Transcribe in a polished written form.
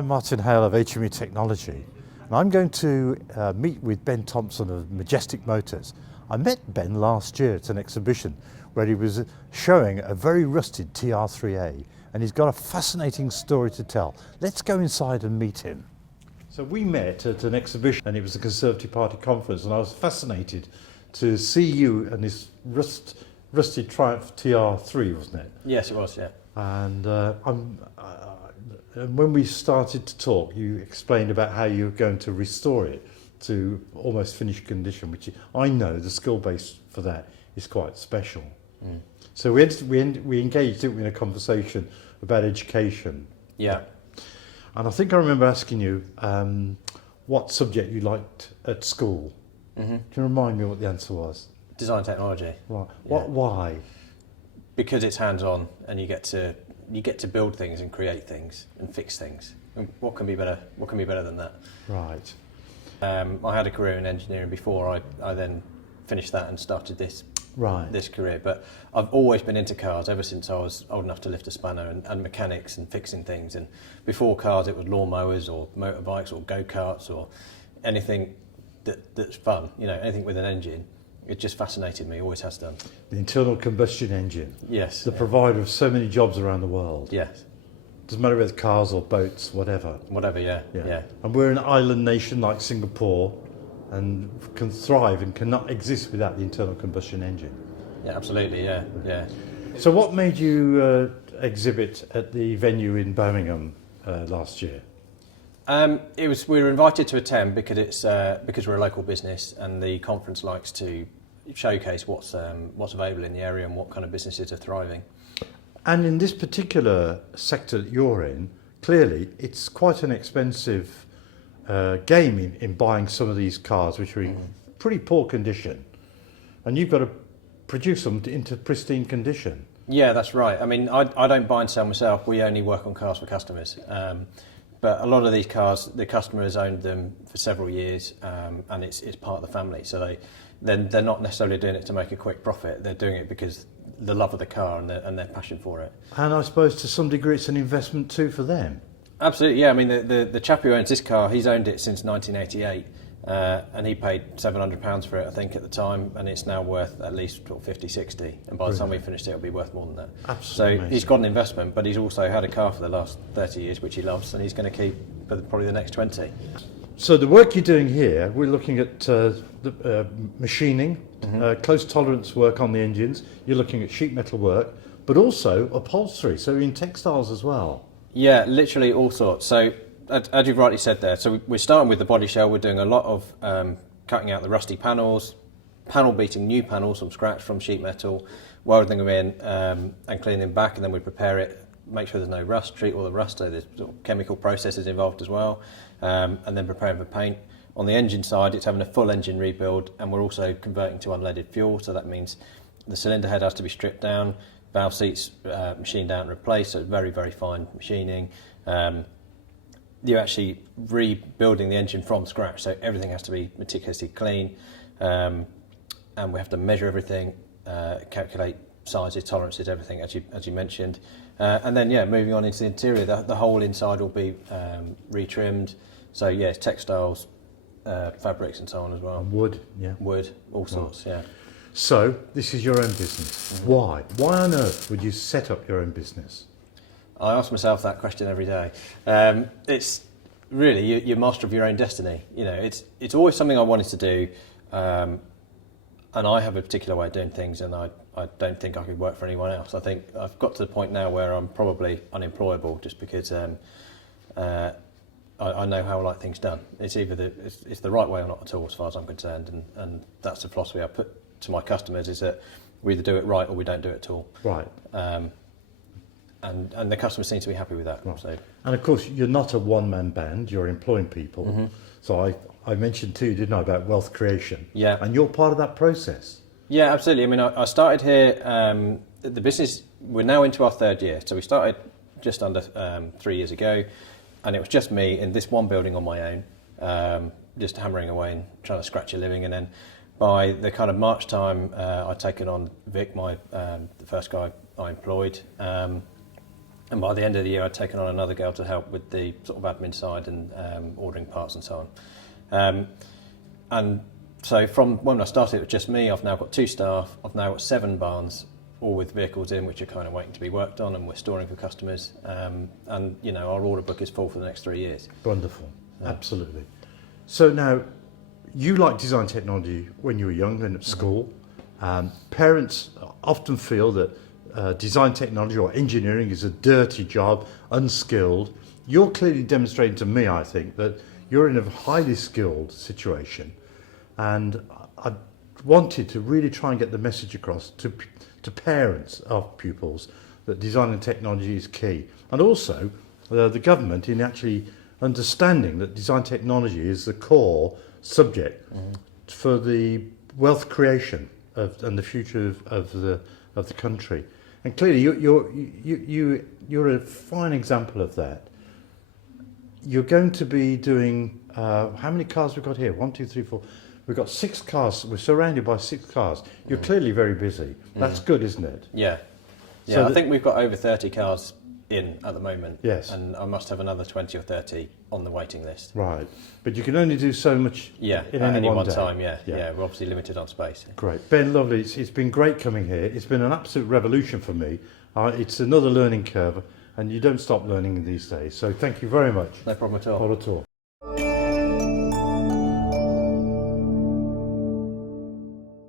I'm Martin Hale of HME Technology, and I'm going to meet with Ben Thompson of Majestic Motors. I met Ben last year at an exhibition where he was showing a very rusted TR3A, and he's got a fascinating story to tell. Let's go inside and meet him. So we met at an exhibition, and it was the Conservative Party conference, and I was fascinated to see you and this rusted Triumph TR3, wasn't it? Yes, it was, yeah. And when we started to talk, you explained about how you were going to restore it to almost finished condition, which I know the skill base for that is quite special. Mm. So we engaged, didn't we, in a conversation about education. Yeah. And I think I remember asking you what subject you liked at school. Mm-hmm. Can you remind me what the answer was? Design technology. Right. Yeah. Why? Because it's hands-on, and you get to build things and create things and fix things. And what can be better? What can be better than that? Right. I had a career in engineering before I then finished that and started this career. But I've always been into cars ever since I was old enough to lift a spanner, and mechanics and fixing things. And before cars, it was lawnmowers or motorbikes or go-karts or anything that's fun. You know, anything with an engine. It just fascinated me, always has done. The internal combustion engine. Yes. The provider of so many jobs around the world. Yes. Doesn't matter whether it's cars or boats, whatever. Whatever, yeah. And we're an island nation like Singapore, and can thrive and cannot exist without the internal combustion engine. Yeah, absolutely, yeah. So what made you exhibit at the venue in Birmingham last year? We were invited to attend because we're a local business, and the conference likes to showcase what's available in the area and what kind of businesses are thriving. And in this particular sector that you're in, clearly it's quite an expensive game in buying some of these cars, which are in pretty poor condition, and you've got to produce them into pristine condition. Yeah, that's right. I mean, I don't buy and sell myself. We only work on cars for customers. But a lot of these cars, the customer has owned them for several years, and it's part of the family. So they're not necessarily doing it to make a quick profit. They're doing it because the love of the car and their passion for it. And I suppose to some degree it's an investment too for them. Absolutely, yeah. I mean, the chap who owns this car, he's owned it since 1988, and he paid £700 for it, I think, at the time, and it's now worth at least 50, 60. And by the time we finished it, it'll be worth more than that. Absolutely. So amazing. He's got an investment, but he's also had a car for the last 30 years, which he loves, and he's going to keep for probably the next 20. So the work you're doing here, we're looking at the machining, close tolerance work on the engines. You're looking at sheet metal work, but also upholstery, so in textiles as well. Yeah, literally all sorts. So as you've rightly said there, so we're starting with the body shell. We're doing a lot of cutting out the rusty panels, panel beating new panels from scratch from sheet metal, welding them in and cleaning them back, and then we prepare it, make sure there's no rust, treat all the rust, so there's sort of chemical processes involved as well, and then preparing for paint. On the engine side, it's having a full engine rebuild, and we're also converting to unleaded fuel, so that means the cylinder head has to be stripped down, valve seats machined out and replaced, so very, very fine machining. You're actually rebuilding the engine from scratch, so everything has to be meticulously clean, and we have to measure everything, calculate sizes, tolerances, everything as you mentioned, and then moving on into the interior, the whole inside will be retrimmed. So it's textiles, fabrics, and so on as well. Wood, all sorts, yeah. So this is your own business. Why? Why on earth would you set up your own business? I ask myself that question every day. It's really you're master of your own destiny. You know, it's always something I wanted to do, and I have a particular way of doing things, and I don't think I could work for anyone else. I think I've got to the point now where I'm probably unemployable, just because I know how I like things done. It's either it's the right way or not at all, as far as I'm concerned, and that's the philosophy I put to my customers, is that we either do it right or we don't do it at all. Right. And the customers seem to be happy with that. Right. So. And of course, you're not a one-man band, you're employing people. Mm-hmm. So I mentioned too, didn't I, about wealth creation. Yeah. And you're part of that process. Yeah, absolutely. I mean, I started here, the business, we're now into our third year. So we started just under 3 years ago, and it was just me in this one building on my own, just hammering away and trying to scratch a living. And then by the kind of March time, I'd taken on Vic, the first guy I employed, And by the end of the year, I'd taken on another girl to help with the sort of admin side and ordering parts and so on. And so from when I started, it was just me. I've now got 2 staff. I've now got 7 barns, all with vehicles in, which are kind of waiting to be worked on, and we're storing for customers. And you know, our order book is full for the next 3 years. Wonderful, absolutely. So now, you like design technology when you were young and at school. Parents often feel that design technology or engineering is a dirty job, unskilled. You're clearly demonstrating to me, I think, that you're in a highly skilled situation, and I wanted to really try and get the message across to parents of pupils that design and technology is key, and also the government in actually understanding that design technology is the core subject for the wealth creation and the future of the country. And clearly, you're a fine example of that. You're going to be doing how many cars we've got here? 1, 2, 3, 4. We've got 6 cars. We're surrounded by 6 cars. You're clearly very busy. That's good, isn't it? Yeah. Yeah, So I think we've got over 30 cars in at the moment. Yes. And I must have another 20 or 30 on the waiting list. Right. But you can only do so much Yeah, in at any one day. time, yeah. We're obviously limited on space. Great. Ben, lovely. It's been great coming here. It's been an absolute revolution for me. It's another learning curve, and you don't stop learning these days. So thank you very much. No problem at all. Not at all.